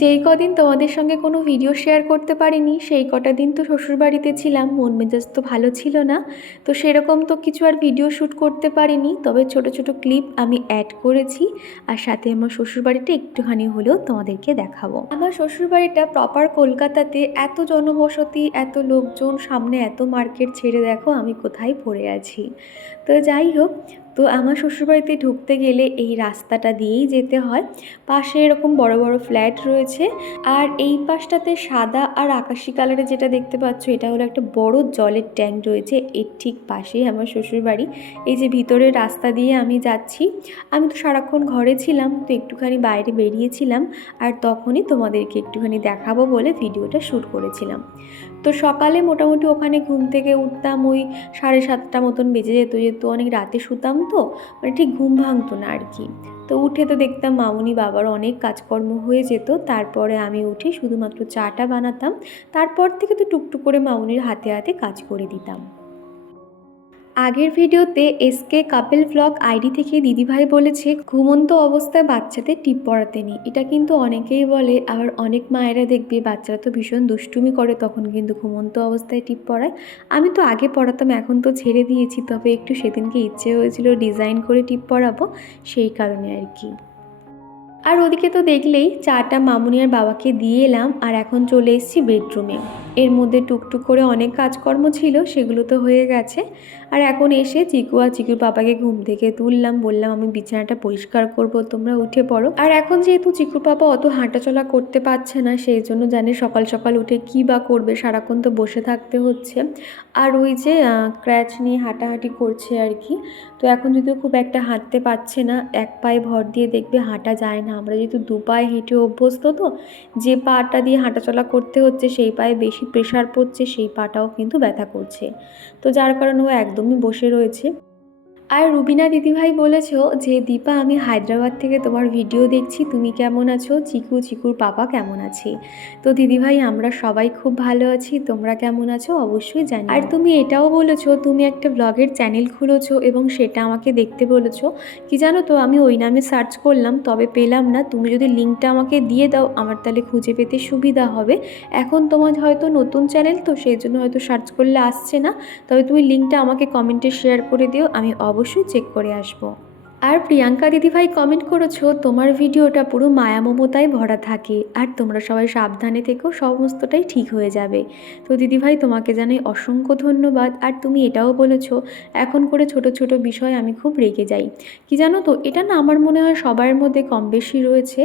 যেই কদিন তোমাদের সঙ্গে কোনো ভিডিও শেয়ার করতে পারিনি, সেই কটা দিন তো শ্বশুরবাড়িতে ছিলাম, মন মেজাজ তো ভালো ছিল না। তো সেরকম তো কিছু আর ভিডিও শ্যুট করতে পারিনি, তবে ছোট ছোট ক্লিপ আমি অ্যাড করেছি আর সাথে আমার শ্বশুরবাড়িটা একটুখানি হলেও তোমাদেরকে দেখাবো। আমার শ্বশুরবাড়িটা প্রপার কলকাতাতে এত জনবসতি, এত লোকজন, সামনে এত মার্কেট ছেড়ে দেখো আমি কোথায় পড়ে আছি। তো যাই হোক তো আমার শ্বশুরবাড়িতে ঢুকতে গেলে এই রাস্তাটা দিয়েই যেতে হয়। পাশে এরকম বড় বড় ফ্ল্যাট রয়েছে। আর এই পাশটাতে সাদা আর আকাশি কালারের যেটা দেখতে পাচ্ছ, এটা হলো একটা বড় জলের ট্যাঙ্ক রয়েছে। এর ঠিক পাশেই আমার শ্বশুরবাড়ি। এই যে ভিতরের রাস্তা দিয়ে আমি যাচ্ছি, আমি তো সারাক্ষণ ঘরে ছিলাম, তো একটুখানি বাইরে বেরিয়েছিলাম। আর তখনই তোমাদেরকে একটুখানি দেখাবো বলে ভিডিওটা শ্যুট করেছিলাম। তো সকালে মোটামুটি ওখানে ঘুম থেকে উঠতাম, ওই সাড়ে সাতটা মতন বেজে যেত, যেহেতু অনেক রাতে শুতাম তো মানে ঠিক ঘুম ভাঙতো না আর কি। তো উঠে তো দেখতাম মামুনি বাবার অনেক কাজকর্ম হয়ে যেত, তারপরে আমি উঠে শুধুমাত্র চাটা বানাতাম, তারপর থেকে তো টুকটুক করে মামুনির হাতে হাতে কাজ করে দিতাম। আগের ভিডিওতে এসকে কাপেল ভ্লগ আইডি থেকে দিদিভাই বলেছে, ঘুমন্ত অবস্থায় বাচ্চাদের টিপ পড়াতে নেই। এটা কিন্তু অনেকেই বলে, আবার অনেক মায়েরা দেখবে বাচ্চারা তো ভীষণ দুষ্টুমি করে তখন কিন্তু ঘুমন্ত অবস্থায় টিপ পড়ায়। আমি তো আগে পড়াতাম, এখন তো ছেড়ে দিয়েছি, তবে একটু সেদিনকে ইচ্ছে হয়েছিল ডিজাইন করে টিপ পড়াবো, সেই কারণে আর কি। আর ওদিকে তো দেখলেই চাটা মামুনি আর বাবাকে দিয়ে এলাম, আর এখন চলে এসেছি বেডরুমে। এর মধ্যে টুকটুক করে অনেক কাজকর্ম ছিল, সেগুলো তো হয়ে গেছে। আর এখন এসে চিকু আর চিকুর পাপাকে ঘুম থেকে তুললাম, বললাম, আমি বিছানাটা পরিষ্কার করব, তোমরা উঠে পড়ো। আর এখন যেহেতু চিকুর পাপা অত হাঁটাচলা করতে পারছে না, সেই জন্য জানে সকাল সকাল উঠে কী বা করবে, সারাক্ষণ তো বসে থাকতে হচ্ছে। আর ওই যে ক্র্যাচ নিয়ে হাঁটাহাঁটি করছে আর কি। তো এখন যদিও খুব একটা হাঁটতে পারছে না, এক পায়ে ভর দিয়ে দেখবে হাঁটা যায় না। আমরা যেহেতু দু পায়ে হেঁটে অভ্যস্ত তো, যে পাটা দিয়ে হাঁটাচলা করতে হচ্ছে, সেই পায়ে বেশি প্রেশার পড়ছে সেই পাটাও কিন্তু ব্যথা করছে। তো যার কারণে ও একদমই বসে রয়েছে। আর রুবিনা দিদিভাই বলেছ যে, দীপা, আমি হায়দ্রাবাদ থেকে তোমার ভিডিও দেখছি, তুমি কেমন আছো? চিকু, চিকুর পাপা কেমন আছে? তো দিদিভাই, আমরা সবাই খুব ভালো আছি, তোমরা কেমন আছো? অবশ্যই জানি আর তুমি এটাও বলেছ, তুমি একটা ব্লগের চ্যানেল খুলেছো এবং সেটা আমাকে দেখতে বলেছ। কি জানো তো, আমি ওই নামে সার্চ করলাম, তবে পেলাম না। তুমি যদি লিঙ্কটা আমাকে দিয়ে দাও, আমার তাহলে খুঁজে পেতে সুবিধা হবে। এখন তোমার হয়তো নতুন চ্যানেল তো সেই জন্য হয়তো সার্চ করলে আসছে না। তবে তুমি লিঙ্কটা আমাকে কমেন্টে শেয়ার করে দিও, আমি অবশ্যই চেক করে আসব। আর প্রিয়াঙ্কা দিদিভাই কমেন্ট করেছ, তোমার ভিডিওটা পুরো মায়া মমতায় ভরা থাকে, আর তোমরা সবাই সাবধানে থেকো, সমস্তটাই ঠিক হয়ে যাবে। তো দিদিভাই তোমাকে জানাই অসংখ্য ধন্যবাদ, আর তুমি এটাও বলেছ, এখন করে ছোট ছোট বিষয় আমি খুব রেগে যাই। কি জানো তো, এটা না আমার মনে হয় সবার মধ্যে কম বেশি রয়েছে।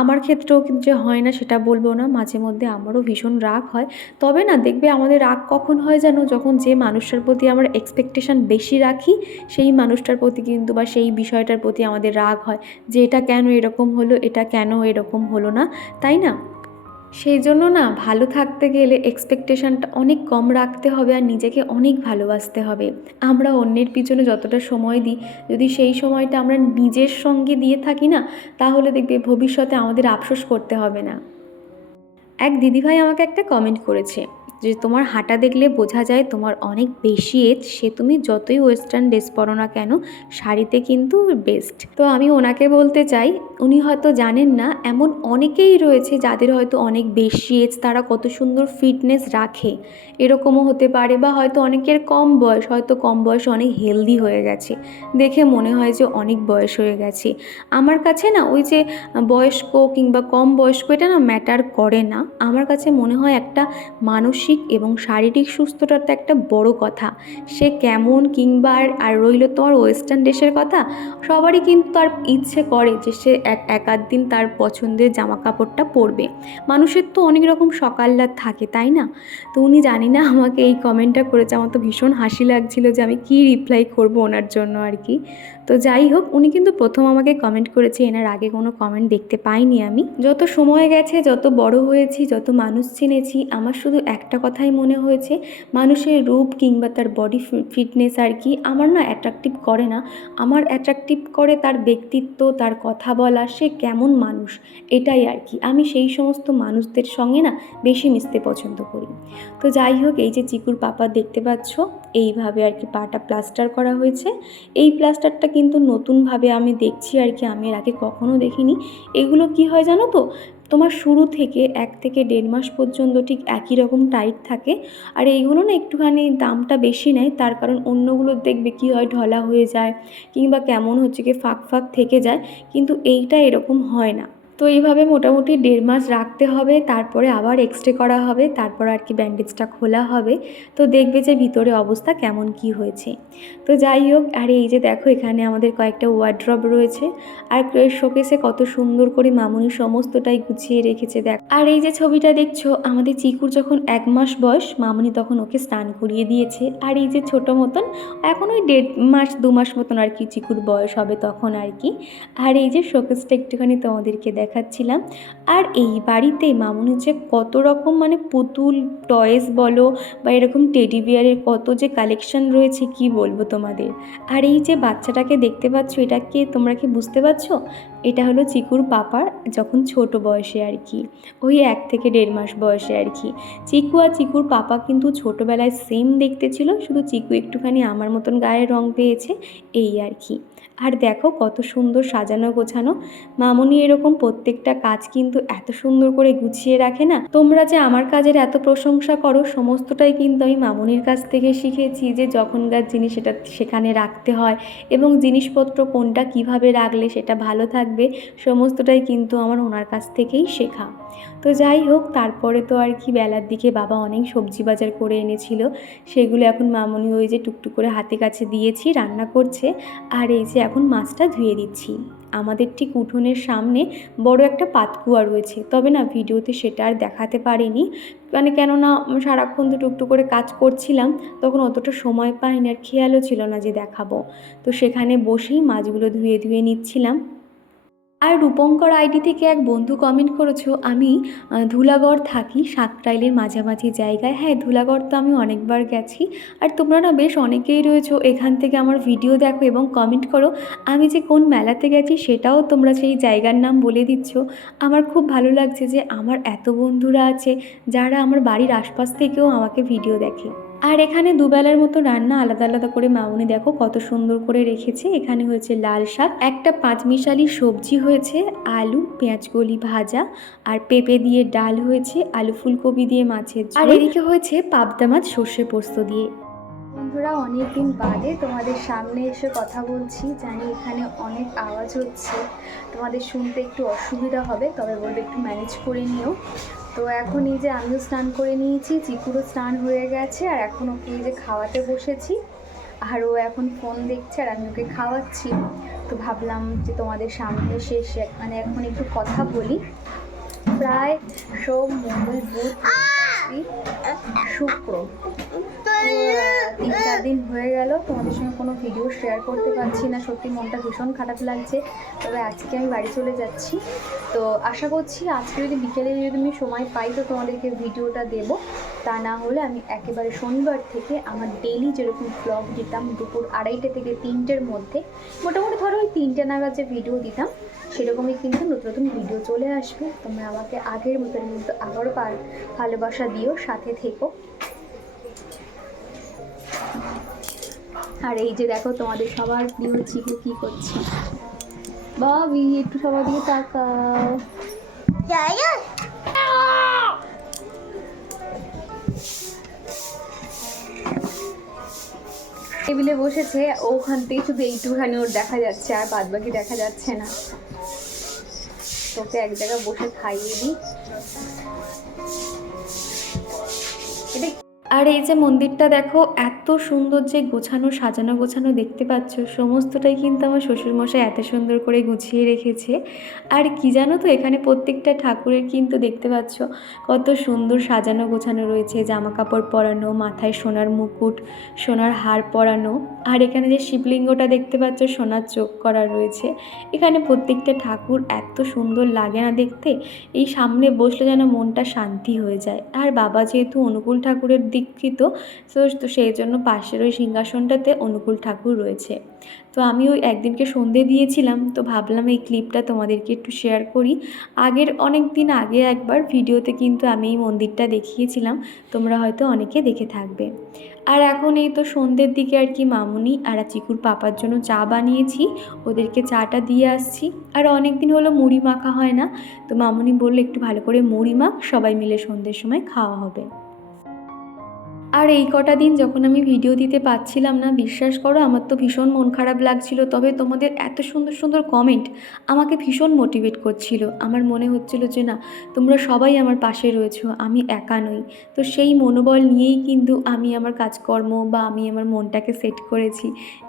আমার ক্ষেত্রেও যে হয় না, সেটা বলব না, মাঝে মধ্যে আমারও ভীষণ রাগ হয়। তবে না, দেখবে আমাদের রাগ কখন হয় জানো, যখন যে মানুষটার প্রতি আমরা এক্সপেকটেশন বেশি রাখি, সেই মানুষটার প্রতি কিন্তু বা সেই বিষয়টার প্রতি আমাদের রাগ হয় যে এটা কেন এরকম হলো, এটা কেন এরকম হলো না, তাই না? সেই জন্য না ভালো থাকতে গেলে এক্সপেকটেশনটা অনেক কম রাখতে হবে আর নিজেকে অনেক ভালোবাসতে হবে। আমরা অন্যের পিছনে যতটা সময় দিই, যদি সেই সময়টা আমরা নিজের সঙ্গে দিয়ে থাকি না, তাহলে দেখবে ভবিষ্যতে আমাদের আফসোস করতে হবে না। এক দিদিভাই আমাকে একটা কমেন্ট করেছে। যে তোমার হাঁটা দেখলে বোঝা যায় তোমার অনেক বেশি এজ, সে তুমি যতই ওয়েস্টার্ন ড্রেস পরো না কেন, শাড়িতে কিন্তু বেস্ট তো আমি ওনাকে বলতে চাই, উনি হয়তো জানেন না, এমন অনেকেই রয়েছে যাদের হয়তো অনেক বেশি এজ, তারা কত সুন্দর ফিটনেস রাখে। এরকমও হতে পারে বা হয়তো অনেকের কম বয়স, হয়তো কম বয়সে অনেক হেলদি হয়ে গেছে। দেখে মনে হয় যে অনেক বয়স হয়ে গেছে। আমার কাছে না ওই যে বয়স্ক কিংবা কম বয়স্ক এটা না ম্যাটার করে না। আমার কাছে মনে হয় একটা মানসিক এবং শারীরিক সুস্থতার তো একটা বড় কথা। সে কেমন কিংবা আর রইল তোমার ওয়েস্টার্ন ড্রেসের কথা? সবারই কিন্তু তার ইচ্ছে করে যে সে এক এক আধ দিন তার পছন্দের জামা কাপড়টা পরবে। মানুষের তো অনেক রকম সকাল্লাদ থাকে, তাই না? তো উনি জানি না, আমাকে এই কমেন্টটা করেছে। আমার তো ভীষণ হাসি লাগছিল যে আমি কী রিপ্লাই করব ওনার জন্য আর কি। তো যাই হোক, উনি কিন্তু প্রথম আমাকে কমেন্ট করেছে, এনার আগে কোনো কমেন্ট দেখতে পাইনি আমি। যত সময় গেছে, যত বড় হয়েছি, যত মানুষ চিনেছি, আমার শুধু একটা কথাই মনে হয়েছে, মানুষের রূপ কিংবা তার বডি ফিটনেস আর কি আমার না অ্যাট্রাকটিভ করে না। আমার অ্যাট্রাকটিভ করে তার ব্যক্তিত্ব, তার কথা বলা, সে কেমন মানুষ, এটাই আর কি। আমি সেই সমস্ত মানুষদের সঙ্গে না বেশি মিশতে পছন্দ করি। তো যাই হোক, এই যে চিকুর পাপা দেখতে পাচ্ছ, এইভাবে আর কি পাটা প্লাস্টার করা হয়েছে। এই প্লাস্টারটা কিন্তু নতুনভাবে আমি দেখছি আর কি, আমি এর আগে কখনো দেখিনি। এগুলো কি হয় জানো তো? তোমার শুরু থেকে এক থেকে দেড় মাস পর্যন্ত ঠিক একই রকম টাইট থাকে। আর এইগুলো না একটুখানি দামটা বেশি নেয়, তার কারণ অন্যগুলো দেখবে কী হয়, ঢলা হয়ে যায় কিংবা কেমন হচ্ছে কি ফাঁক ফাঁক থেকে যায়, কিন্তু এইটা এরকম হয় না। তো এইভাবে মোটামুটি দেড় মাস রাখতে হবে, তারপরে আবার এক্সরে করা হবে, তারপর আর কি ব্যান্ডেজটা খোলা হবে। তো দেখবে যে ভিতরে অবস্থা কেমন কি হয়েছে। তো যাই হোক, আর এই যে দেখো এখানে আমাদের কয়েকটা ওয়ার্ড্রব রয়েছে। আর শোকেসে কত সুন্দর করে মামুনি সমস্তটাই গুছিয়ে রেখেছে, দেখ। আর এই যে ছবিটা দেখছ, আমাদের চিকুর যখন এক মাস বয়স, মামুনি তখন ওকে স্নান করিয়ে দিয়েছে। আর এই যে ছোট মতন, এখন ওই দেড় মাস, দু মাস মতন আর কি চিকুর বয়স হবে তখন আর কি। আর এই যে শোকেসটা একটুখানি তোমাদেরকে দেখাচ্ছিলাম। আর এই বাড়িতে মামুনির যে কত রকম মানে পুতুল টয়েস বলো বা এরকম টেডি বিয়ারের কত যে কালেকশন রয়েছে, কি বলব তোমাদের? আর এই যে বাচ্চাটাকে দেখতে পাচ্ছ এটাকে তোমরা কি বুঝতে পারছ? এটা হলো চিকুর পাপার যখন ছোট বয়সে আর কি, ওই এক থেকে দেড় মাস বয়সে আর কি। চিকু আর চিকুর পাপা কিন্তু ছোটোবেলায় সেম দেখতে ছিল, শুধু চিকু একটুখানি আমার মতন গায়ের রং পেয়েছে, এই আর কি। আর দেখো কত সুন্দর সাজানো গোছানো, মামুনি এরকম প্রত্যেকটা কাজ কিন্তু এত সুন্দর করে গুছিয়ে রাখে না। তোমরা যে আমার কাজের এত প্রশংসা করো, সমস্তটাই কিন্তু আমি মামুনির কাছ থেকে শিখেছি যে যখনকার জিনিস সেটা সেখানে রাখতে হয় এবং জিনিসপত্র কোনটা কীভাবে রাখলে সেটা ভালো থাকবে সমস্তটাই কিন্তু আমার ওনার কাছ থেকেই শেখা। তো যাই হোক, তারপরে তো আর কি বেলার দিকে বাবা অনেক সবজি বাজার করে এনেছিল। সেগুলো এখন মামুনি ওই যে টুকটুক করে হাতে কাছে দিয়েছি, রান্না করছে। আর এই যে এখন মাছটা ধুয়ে দিচ্ছি। আমাদের ঠিক উঠোনের সামনে বড় একটা পাতকুয়া রয়েছে। তবে না, ভিডিওতে সেটা আর দেখাতে পারিনি। মানে কেননা সারাক্ষণ তো টুকটুক করে কাজ করছিলাম, তখন অতটা সময় পাইনি আর খেয়ালও ছিল না যে দেখাবো। তো সেখানে বসেই মাছগুলো ধুয়ে ধুয়ে নিচ্ছিলাম। আর রূপঙ্কর আইডি থেকে এক বন্ধু কমেন্ট করেছ, আমি ধুলাগড় থাকি সাতটাইলের মাঝামাঝি জায়গায়। হ্যাঁ ধুলাগড় তো আমি অনেকবার গেছি। আর তোমরা না বেশ অনেকেই রয়েছো, এখান থেকে আমার ভিডিও দেখো এবং কমেন্ট করো, আমি যে কোন মেলাতে গেছি সেটাও তোমরা সেই জায়গার নাম বলে দিচ্ছ। আমার খুব ভালো লাগছে যে আমার এত বন্ধুরা আছে, যারা আমার বাড়ির আশপাশ থেকেও আমাকে ভিডিও দেখে। আর এখানে দুবেলার মতো রান্না আলাদা আলাদা করে মামুনি দেখো কত সুন্দর করে রেখেছে। এখানে হয়েছে লাল শাক, একটা পাঁচমিশালি সবজি হয়েছে, আলু পেঁয়াজকলি ভাজা আর পেঁপে দিয়ে ডাল হয়েছে, আলু ফুলকপি দিয়ে মাছের। আর এদিকে হয়েছে পাবদা মাছ সর্ষে পোস্ত দিয়ে। বন্ধুরা অনেক দিন বাদে তোমাদের সামনে এসে কথা বলছি, জানি এখানে অনেক আওয়াজ হচ্ছে। তোমাদের শুনতে একটু অসুবিধা হবে, তবে বলবে একটু ম্যানেজ করে নিও। তো এখন এই যে আমিও স্নান করে নিয়েছি চিকুরও স্নান হয়ে গেছে আর এখন ওকে এই যে খাওয়াতে বসেছি। আর ও এখন ফোন দেখছে আর আমি ওকে খাওয়াচ্ছি। তো ভাবলাম যে তোমাদের সামনে এসে মানে এখন একটু কথা বলি। প্রায় সোম মঙ্গল বুধ শুক্র। দিন হয়ে গেল। তোমাদের সঙ্গে কোনো ভিডিও শেয়ার করতে পারছি না। সত্যি মনটা ভীষণ খারাপ লাগছে। তবে আজকে আমি বাড়ি চলে যাচ্ছি। তো আশা করছি আজকে যদি বিকেলে যদি আমি সময় পাই তো তোমাদেরকে ভিডিওটা দেব। তা না হলে আমি একেবারে শনিবার থেকে আমার ডেলি যেরকম ব্লগ দিতাম দুপুর আড়াইটে থেকে তিনটের মধ্যে, মোটামুটি ধরো ওই তিনটে নাগাদ যে ভিডিও দিতাম, সেরকমই কিন্তু নতুন নতুন ভিডিও চলে আসবে। তোমরা আমাকে আগের মতন কিন্তু আবারও ভালোবাসা দিও, সাথে থেকো। আর এই যে দেখো তোমাদের সবার প্রিয় চিকু কি করছে। বাবি একটু সবার দিকে তাকাও। টেবিলে বসেছে, ওখান থেকে শুধু এইটুখানি ওর দেখা যাচ্ছে, আর বাদ বাকি দেখা যাচ্ছে না। তোকে এক জায়গায় বসে খাইয়ে দিই। আর এই যে মন্দিরটা দেখো, এত সুন্দর যে গোছানো, সাজানো, গোছানো দেখতে পাচ্ছ, সমস্তটাই কিন্তু আমার শ্বশুরমশাই এত সুন্দর করে গুছিয়ে রেখেছে। আর কি জানো তো, এখানে প্রত্যেকটা ঠাকুরের কিন্তু দেখতে পাচ্ছ, কত সুন্দর সাজানো, গোছানো রয়েছে জামা কাপড় পরানো, মাথায় সোনার মুকুট, সোনার হার পরানো। আর এখানে যে শিবলিঙ্গটা দেখতে পাচ্ছ, সোনার চোখ করা রয়েছে। এখানে প্রত্যেকটা ঠাকুর এত সুন্দর লাগে না দেখতে, এই সামনে বসলে যেন মনটা শান্তি হয়ে যায়। আর বাবা যেহেতু অনুকূল ঠাকুরের দীক্ষিত সো তো সেই জন্য পাশের ওই সিংহাসনটাতে অনুকূল ঠাকুর রয়েছে। তো আমি ওই একদিনকে সন্ধে দিয়েছিলাম, তো ভাবলাম এই ক্লিপটা তোমাদেরকে একটু শেয়ার করি। আগের অনেক দিন আগে একবার ভিডিওতে কিন্তু আমি এই মন্দিরটা দেখিয়েছিলাম, তোমরা হয়তো অনেকে দেখে থাকবে। আর এখন এই তো সন্ধ্যের দিকে আর কি মামুনি আর চিকুর পাপার জন্য চা বানিয়েছি, ওদেরকে চাটা দিয়ে আসছি। আর অনেক দিন হলো মুড়ি মাখা হয় না, তো মামুনি বলল একটু ভালো করে মুড়ি মাখ, সবাই মিলে সন্ধ্যের সময় খাওয়া হবে। আর এই কটা দিন যখন আমি ভিডিও দিতে পারছিলাম না, বিশ্বাস করো, আমার তো ভীষণ মন খারাপ লাগছিল। তবে তোমাদের এত সুন্দর সুন্দর কমেন্ট আমাকে ভীষণ মোটিভেট করছিল। আমার মনে হচ্ছিল যে, না, তোমরা সবাই আমার পাশে রয়েছো, আমি একা নই। তো সেই মনোবল নিয়েই কিন্তু আমি আমার কাজকর্ম বা আমি আমার মনটাকে সেট করেছি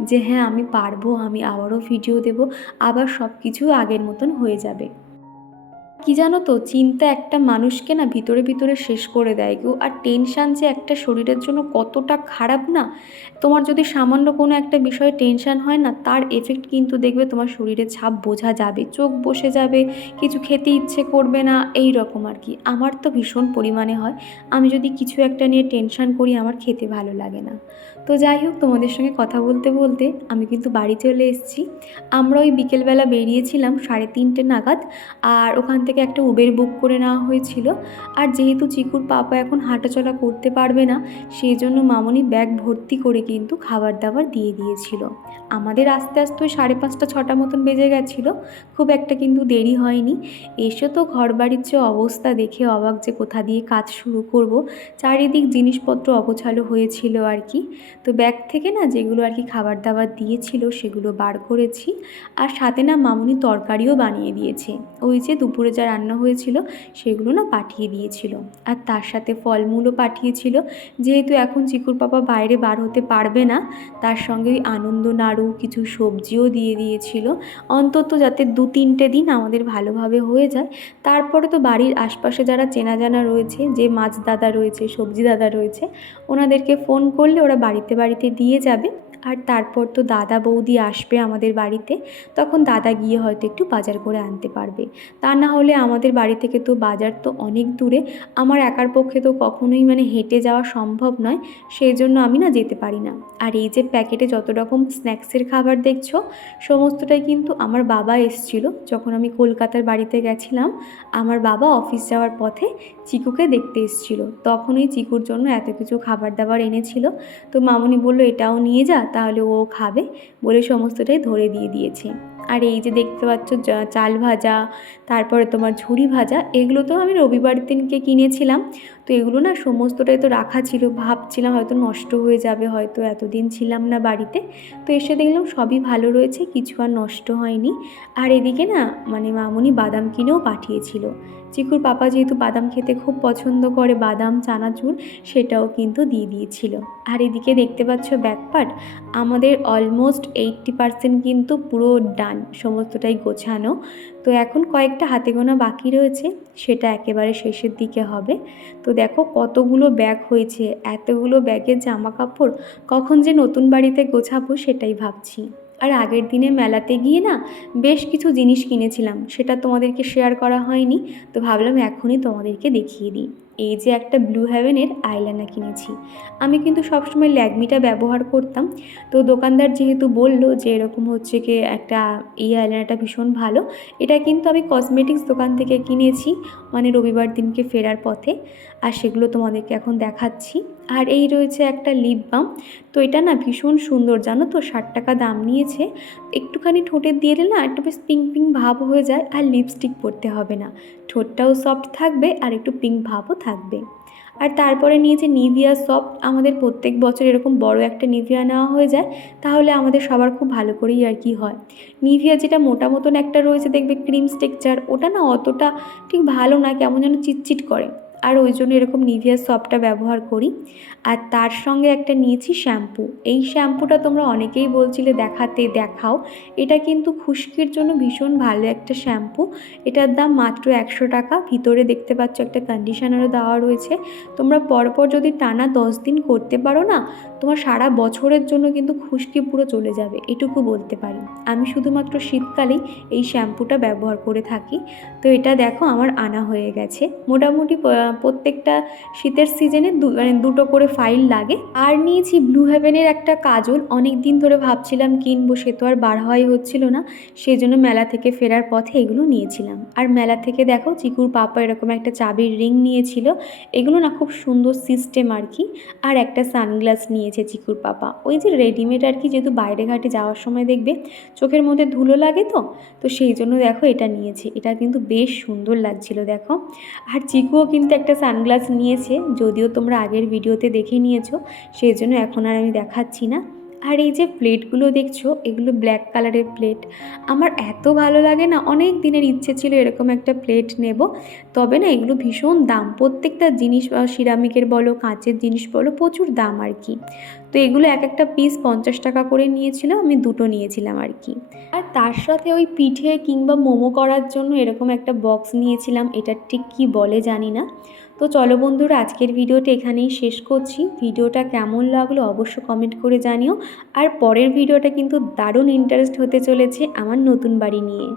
যে হ্যাঁ আমি পারব, আমি আবারও ভিডিও দেব, আবার সব কিছু আগের মতন হয়ে যাবে। কি জানো তো, চিন্তা একটা মানুষকে না ভিতরে ভিতরে শেষ করে দেয় গো। আর টেনশান যে একটা শরীরের জন্য কতটা খারাপ না, তোমার যদি সামান্য কোনো একটা বিষয়ে টেনশান হয় না, তার এফেক্ট কিন্তু দেখবে তোমার শরীরে ছাপ বোঝা যাবে, চোখ বসে যাবে, কিছু খেতে ইচ্ছে করবে না, এই রকম আর কি। আমার তো ভীষণ পরিমাণে হয়। আমি যদি কিছু একটা নিয়ে টেনশান করি, আমার খেতে ভালো লাগে না। তো যাই হোক, তোমাদের সঙ্গে কথা বলতে বলতে আমি কিন্তু বাড়ি চলে এসেছি। আমরা ওই বিকেলবেলা বেরিয়েছিলাম সাড়ে তিনটে নাগাদ আর ওখান থেকে একটা উবের বুক করে নেওয়া হয়েছিল। আর যেহেতু চিকুর পাপা এখন হাঁটাচলা করতে পারবে না, সেই জন্য মামনি ব্যাগ ভর্তি করে কিন্তু খাবার দাবার দিয়ে দিয়েছিল। আমাদের আস্তে আস্তে ওই সাড়ে পাঁচটা, ছটা মতন বেজে গেছিল। খুব একটা কিন্তু দেরি হয়নি। এসে তো ঘর বাড়ির যে অবস্থা দেখে অবাক যে কোথা দিয়ে কাজ শুরু করব, চারিদিক জিনিসপত্র অগোছালো হয়েছিল আর কি। তো ব্যাগ থেকে না যেগুলো আর কি খাবার দাবার দিয়েছিল সেগুলো বার করেছি। আর সাথে না মামুনি তরকারিও বানিয়ে দিয়েছে। ওই যে দুপুরে যা রান্না হয়েছিল সেগুলো না পাঠিয়ে দিয়েছিল। আর তার সাথে ফলমূলও পাঠিয়েছিল। যেহেতু এখন চিকুর পাপা বাইরে বার হতে পারবে না, তার সঙ্গে ওই আনন্দ নাড়ু, কিছু সবজিও দিয়ে দিয়েছিল। অন্তত যাতে দু তিনটে দিন আমাদের ভালোভাবে হয়ে যায়। তারপরে তো বাড়ির আশপাশে যারা চেনা জানা রয়েছে, যে মাছ দাদা রয়েছে, সবজি দাদা রয়েছে, ওনাদেরকে ফোন করলে ওরা বাড়িতে বাড়িতে দিয়ে যাবে আর তারপর তো দাদা বৌদি আসবে আমাদের বাড়িতে, তখন দাদা গিয়ে হয়তো একটু বাজার করে আনতে পারবে। তা না হলে আমাদের বাড়ি থেকে তো বাজার তো অনেক দূরে, আমার একার পক্ষে তো কখনোই মানে হেঁটে যাওয়া সম্ভব নয় সেই জন্য আমি না যেতে পারি না। আর এই যে প্যাকেটে যত রকম স্ন্যাক্সের খাবার দেখছ, সমস্তটাই কিন্তু আমার বাবা এসছিল। যখন আমি কলকাতার বাড়িতে গেছিলাম, আমার বাবা অফিস যাওয়ার পথে চিকুকে দেখতে এসেছিল। তখনই চিকুর জন্য এত কিছু খাবার দাবার এনেছিল। তো মামনি বলল, এটাও নিয়ে যা তাহলে ও খাবে বলে সমস্তটাই ধরে দিয়ে দিয়েছে। আর এই যে দেখতে পাচ্ছ চাল ভাজা, তারপরে তোমার ঝুড়ি ভাজা, এগুলো তো আমি রবিবার দিনকে কিনেছিলাম। তো এগুলো না সমস্তটাই তো রাখা ছিল। ভাবছিলাম হয়তো নষ্ট হয়ে যাবে, হয়তো এতদিন ছিলাম না বাড়িতে। তো এসে দেখলাম সবই ভালো রয়েছে, কিছু আর নষ্ট হয়নি। আর এদিকে না মানে মামুনি বাদাম কিনেও পাঠিয়েছিল। চিকুর পাপা যেহেতু বাদাম খেতে খুব পছন্দ করে, বাদাম, চানাচুর, সেটাও কিন্তু দিয়ে দিয়েছিল। আর এদিকে দেখতে পাচ্ছ ব্যাকপার্ট আমাদের অলমোস্ট এইট্টি পার্সেন্ট কিন্তু পুরো ডান সমস্তটাই গোছানো। তো এখন কয়েকটা হাতে গোনা বাকি রয়েছে, সেটা একেবারে শেষের দিকে হবে। তো দেখো কতগুলো ব্যাগ হয়েছে, এতগুলো ব্যাগের জামা কাপড় কখন যে নতুন বাড়িতে গোছাবো সেটাই ভাবছি। আর আগের দিনে মেলাতে গিয়ে না বেশ কিছু জিনিস কিনেছিলাম, সেটা তোমাদেরকে শেয়ার করা হয়নি, তো ভাবলাম এখনই তোমাদেরকে দেখিয়ে দিই। এই যে একটা ব্লু হ্যাভেনের আইলাইনার কিনেছি। আমি কিন্তু সবসময় ল্যাগমিটা ব্যবহার করতাম। তো দোকানদার যেহেতু বলল যে এরকম হচ্ছে কি একটা এই আইলাইনারটা ভীষণ ভালো, এটা কিন্তু আমি কসমেটিক্স দোকান থেকে কিনেছি মানে রবিবার দিনকে ফেরার পথে। আর সেগুলো তোমাদেরকে এখন দেখাচ্ছি। আর এই রয়েছে একটা লিপ বাম তো এটা না ভীষণ সুন্দর, জানো তো? ষাট টাকা দাম নিয়েছে। একটুখানি ঠোঁটে দিয়ে দিলে না একটা বেশ পিঙ্ক পিঙ্ক ভাব হয়ে যায়, আর লিপস্টিক পরতে হবে না। ঠোঁটটাও সফট থাকবে, আর একটু পিঙ্ক ভাবও থাকবে। আর তারপরে নিয়েছে নিভিয়া সফট আমাদের প্রত্যেক বছর এরকম বড় একটা নিভিয়া নেওয়া হয়ে যায়, তাহলে আমাদের সবার খুব ভালো করেই আর কি হয়। নিভিয়া যেটা মোটা মতন একটা রয়েছে, দেখবে ক্রিম স্টেকচার ওটা না অতটা ঠিক ভালো না, কেমন যেন চিটচিট করে। আর ওই জন্য এরকম নিভিয়া সফটটা ব্যবহার করি। আর তার সঙ্গে একটা নিয়েছি শ্যাম্পু। এই শ্যাম্পুটা তোমরা অনেকেই বলছিলে দেখাতে দেখাও। এটা কিন্তু খুশকির জন্য ভীষণ ভালো একটা শ্যাম্পু। এটার দাম মাত্র একশো টাকা। ভিতরে দেখতে পাচ্ছ একটা কন্ডিশনারও দেওয়া রয়েছে। তোমরা পরপর যদি টানা দশ দিন করতে পারো না তোমার সারা বছরের জন্য কিন্তু খুশকি পুরো চলে যাবে, এটুকু বলতে পারি। আমি শুধুমাত্র শীতকালেই এই শ্যাম্পুটা ব্যবহার করে থাকি। তো এটা দেখো আমার আনা হয়ে গেছে। মোটামুটি প্রত্যেকটা শীতের সিজনে মানে দুটো করে ফাইল লাগে। আর নিয়েছি ব্লু হেভেনের একটা কাজল। অনেক দিন ধরে ভাবছিলাম কিনবো, সে তো আর বার হওয়াই হচ্ছিল না। সেই জন্য মেলা থেকে ফেরার পথে এগুলো নিয়েছিলাম। আর মেলা থেকে দেখো চিকুর পাপা এরকম একটা চাবির রিং নিয়েছিল। এগুলো না খুব সুন্দর সিস্টেম আর কি। আর একটা সানগ্লাস নিয়ে নিয়েছে চিকুর পাপা। ওই যে রেডিমেড আর কি যেহেতু বাইরে ঘাটে যাওয়ার সময় দেখবে, চোখের মধ্যে ধুলো লাগে তো? তো সেই জন্য দেখো এটা নিয়েছে। এটা কিন্তু বেশ সুন্দর লাগছিল দেখো। আর চিকুও কিন্তু একটা সানগ্লাস নিয়েছে, যদিও তোমরা আগের ভিডিওতে দেখে নিয়েছো, সেই জন্য এখন আর আমি দেখাচ্ছি না। আর এই যে প্লেটগুলো দেখছ, এগুলো ব্ল্যাক কালারের প্লেট। আমার এত ভালো লাগে না, অনেক দিনের ইচ্ছে ছিল এরকম একটা প্লেট নেব। তবে না, এগুলো ভীষণ দাম। প্রত্যেকটা জিনিস সিরামিকের বলো, কাঁচের জিনিস বলো, প্রচুর দাম আর কি। তো এগুলো এক একটা পিস পঞ্চাশ টাকা করে নিয়েছিল, আমি দুটো নিয়েছিলাম আর কি। আর তার সাথে ওই পিঠে কিংবা মোমো করার জন্য এরকম একটা বক্স নিয়েছিলাম এটা ঠিক কী বলে জানি না। তো চলো বন্ধুরা, আজকের ভিডিওটা এখানেই শেষ করছি। ভিডিওটা কেমন লাগল অবশ্য কমেন্ট করে জানিও। আর পরের ভিডিওটা কিন্তু দারুণ ইন্টারেস্ট হতে চলেছে আমার নতুন বাড়ি নিয়ে।